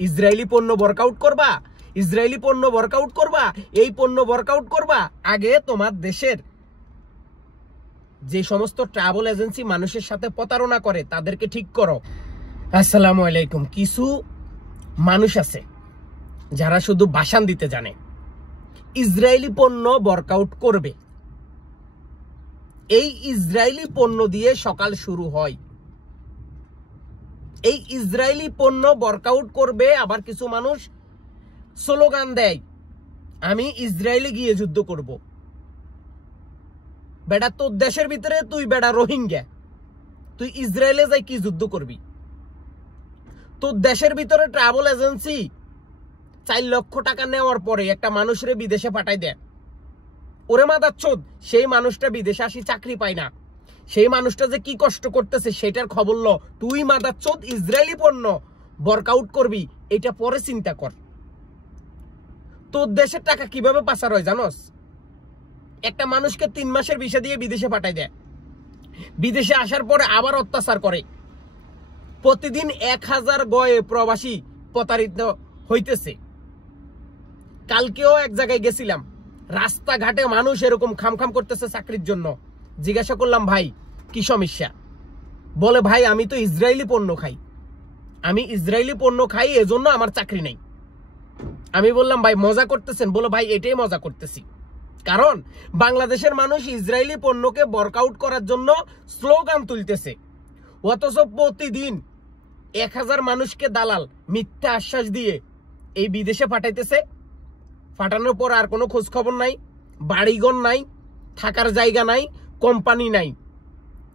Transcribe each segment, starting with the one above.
Israeli পণ্য workout করবা, Israeli পণ্য ওয়ার্কআউট করবা, এই পণ্য ওয়ার্কআউট করবা। আগে তোমার দেশের যে সমস্ত ট্রাভেল এজেন্সি মানুষের সাথে প্রতারণা করে তাদেরকে ঠিক করো। আসসালামু আলাইকুম। কিছু মানুষ আছে যারা শুধু ভাষণ দিতে জানে, ইসরায়েলি পণ্য ওয়ার্কআউট করবে। এই ইসরায়েলি পণ্য দিয়ে সকাল শুরু হয়। এই ইসরায়েলি পণ্য ওয়ার্কআউট করবে। আবার কিছু মানুষ স্লোগান দেয়, আমি ইসরায়েলে গিয়ে যুদ্ধ করব। বেটা তোর দেশের ভিতরে তুই বেটা রোহিঙ্গা, তুই ইসরায়েলে যাই কি যুদ্ধ করবি? তোর দেশের ভিতরে ট্রাভেল এজেন্সি 4 লক্ষ টাকা নেওয়ার পরে একটা মানুষরে বিদেশে পাঠাই দেয়। ওরে মাদাচ্ছদ, সেই মানুষটা বিদেশে আসি চাকরি পায় না। সেই মানুষটা যে কি কষ্ট করতেছে সেটার খবর ল। তুই মাদাচ্ছদ ইসরায়েলি পণ্য ওয়ার্কআউট করবি, এটা পরে চিন্তা কর। তোর দেশের টাকা কিভাবে পাচার হয় জানোস? একটা মানুষকে 3 মাসের ভিসা দিয়ে বিদেশে পাঠাই দেয়। বিদেশে আসার পরে আবার অত্যাচার করে। প্রতিদিন 1000 গয়ে প্রবাসী প্রতারিত হইতেছে। কালকেও এক জায়গায় গেছিলাম, রাস্তাঘাটে মানুষ এরকম খামখাম করতেছে চাকরির জন্য। জিজ্ঞাসা করলাম, ভাই কি সমস্যা? বলে, ভাই আমি তো ইসরায়েলি পণ্য খাই, আমি ইসরায়েলি পণ্য খাই, এজন্য আমার চাকরি নেই। আমি বললাম, ভাই মজা করতেছেন? বলে, ভাই এটাই মজা করতেছি। কারণ বাংলাদেশের মানুষ ইসরায়েলি পণ্যকে ওয়ার্কআউট করার জন্য স্লোগান তুলতেছে, অথচ প্রতিদিন 1000 মানুষকে দালাল মিথ্যা আশ্বাস দিয়ে এই বিদেশে পাঠাইতেছে। পাঠানোর পর আর কোনো খোঁজ খবর নাই, বাড়িঘর নাই, থাকার জায়গা নাই, কোম্পানি নাই।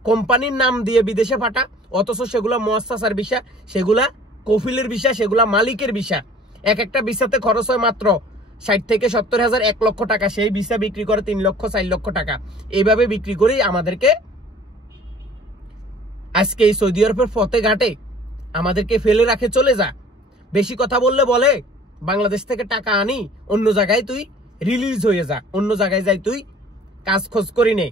কোম্পানির নাম দিয়ে বিদেশে পাঠা, অথচ সেগুলা মুআসসাসার ভিসা, সেগুলা কফিলের ভিসা, সেগুলা মালিকের ভিসা। এক একটা ভিসাতে খরচ হয় মাত্র 60 থেকে 70 হাজার, 1 লক্ষ টাকা। সেই ভিসা বিক্রি করে 3 লক্ষ 4 লক্ষ টাকা। এইভাবে বিক্রি করেই আমাদেরকে আজকে এই সৌদি আরবের পথে ঘাটে আমাদেরকে ফেলে রাখে, চলে যা। বেশি কথা বললে বলে বাংলাদেশ থেকে টাকা আনি, অন্য জায়গায় তুই রিলিজ হয়ে যা, অন্য জায়গায় যাই তুই কাজ খোঁজ করি নে।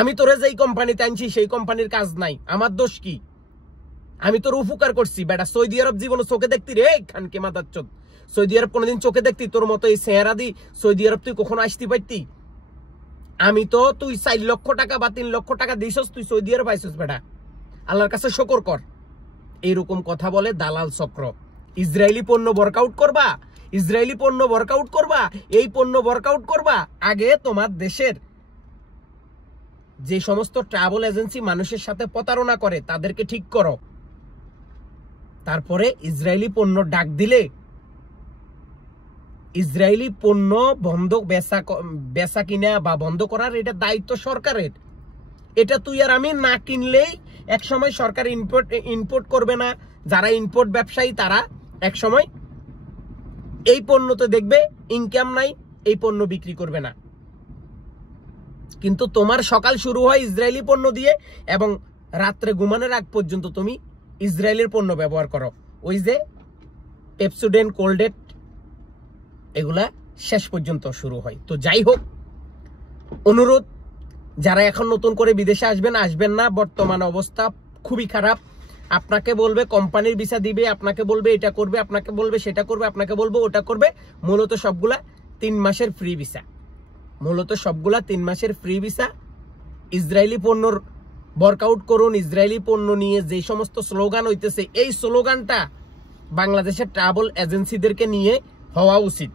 আমি তোরে যেই কোম্পানিতে আনছি সেই কোম্পানির কাজ নাই, আমার দোষ কি? আমি তোর উপকার করছি বেটা। সৌদি আরব জীবনে চোখে দেখতি রে খানকে মাদাচ্ছদ। সৌদি আরব কোনোদিন চোখে দেখতি? তোর মতো এই চেহারা দি সৌদি আরব তুই কখনো আসতে পারতি? আমি তো, তুই 4 লক্ষ টাকা বা 3 লক্ষ টাকা দিছস, তুই সৌদি আরব আইছস বেটা। আল্লাহর কাছে শুকর কর। এইরকম কথা বলে দালাল চক্র। ইসরায়েলি পণ্য ওয়ার্কআউট করবা, ইসরায়েলি পণ্য ওয়ার্কআউট করবা, এই পণ্য ওয়ার্কআউট করবা। আগে তোমার দেশের যে সমস্ত ট্রাভেল এজেন্সি মানুষের সাথে প্রতারণা করে তাদেরকে ঠিক করো। তারপরে ইসরায়েলি পণ্য ডাক দিলে ইসরায়েলি পণ্য বন্ধ বেচা কিনা বা বন্ধ করার এটা দায়িত্ব সরকারের। এটা তুই আর আমি না কিনলেই এক সময় সরকার ইম্পোর্ট করবে না। যারা ইম্পোর্ট ব্যবসায়ী তারা এক সময় এই পণ্যতে দেখবে ইনকাম নাই, এই পণ্য বিক্রি করবে না। কিন্তু তোমার সকাল শুরু হয় ইসরায়েলি পণ্য দিয়ে এবং রাত্রে ঘুমানোর আগ পর্যন্ত তুমি ইসরায়েলের পণ্য ব্যবহার করো। ওই যে পেপসোডেন্ট, কোলডেট, এগুলা শেষ পর্যন্ত শুরু হয়। তো যাই হোক, অনুরোধ, যারা এখন নতুন করে বিদেশে আসবেন না। বর্তমান অবস্থা খুবই খারাপ। আপনাকে বলবে কোম্পানির ভিসা দিবে, আপনাকে বলবে এটা করবে, আপনাকে বলবে সেটা করবে, আপনাকে বলবে ওটা করবে। মূলত সবগুলা 3 মাসের ফ্রি ভিসা, মূলত সবগুলা 3 মাসের ফ্রি ভিসা। ইসরায়েলি পণ্যর ওয়ার্কআউট করুন। ইসরায়েলি পণ্য নিয়ে যে সমস্ত স্লোগান হইতেছে, এই স্লোগানটা বাংলাদেশের ট্রাভেল এজেন্সিদেরকে নিয়ে হওয়া উচিত।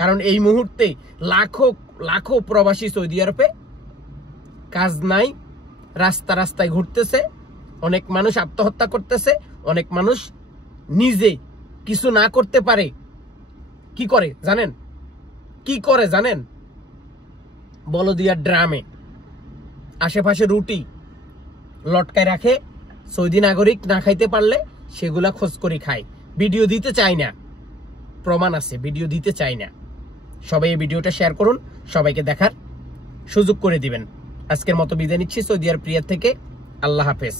কারণ এই মুহূর্তে লাখো লাখো প্রবাসী সৌদি আরবে কাজ নাই, রাস্তায় ঘুরতেছে। অনেক মানুষ আত্মহত্যা করতেছে, অনেক মানুষ নিজে কিছু না করতে পারে কি করে জানেন? কি করে জানেন? বলদিয়া ড্রামে আশেপাশে রুটি লটকায় রাখে। সৌদি নাগরিক না খাইতে পারলে সেগুলা খোঁজ করে খায়। ভিডিও দিতে চায় না, প্রমাণ আছে, ভিডিও দিতে চায় না। সবাই এই ভিডিওটা শেয়ার করুন, সবাইকে দেখার সুযোগ করে দিবেন। আজকের মতো বিদায় নিচ্ছি সৌদি আরব প্রিয়া থেকে। আল্লাহ হাফেজ।